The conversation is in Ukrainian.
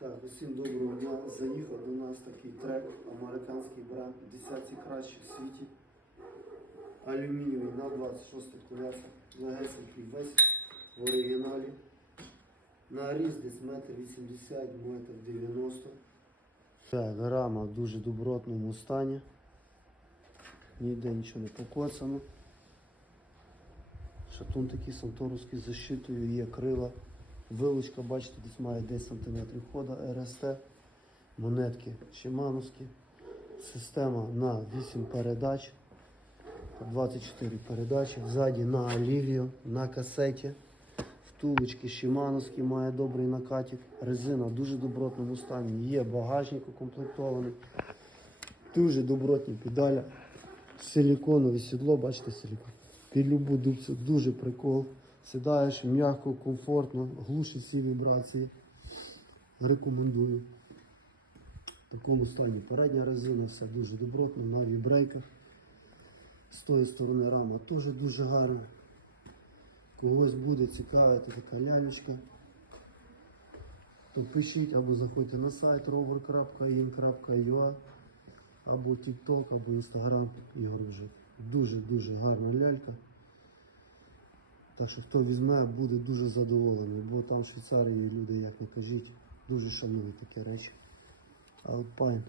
Так, усім доброго дня. Заїхав до нас такий трек, американський бренд, 10 кращих в світі. Алюмінієвий на 26 колесах, легесенький весь в оригіналі. Наріз десь метр 80, метр 90. Так, рама в дуже добротному стані. Ніде нічого не покоцано. Шатун такий санторовський защитою, є крила. Вилучка, бачите, десь має 10 см хода РСТ. Монетки Шимановські. Система на 8 передач. 24 передачі. Ззаді на Олівію, на касеті. Втулочки Шимановські має добрий накатик. Резина в дуже добротному стані. Є багажник укомплектований. Дуже добротні педалі. Силіконове сідло, бачите силікон. Під любу дубцю дуже прикол. Сідаєш м'яко, комфортно, глушить всі вібрації. Рекомендую. В такому стані передня резина, все дуже добротно, на вібрейках. З тої сторони рама теж дуже гарна. Когось буде цікавити така лялечка. То пишіть або заходьте на сайт rover.in.ua або TikTok, або Instagram Ігор. Дуже-дуже гарна лялька. Так що хто візьме, буде дуже задоволений, бо там в Швейцарії люди, як не кажіть, дуже шанують такі речі. Alpine.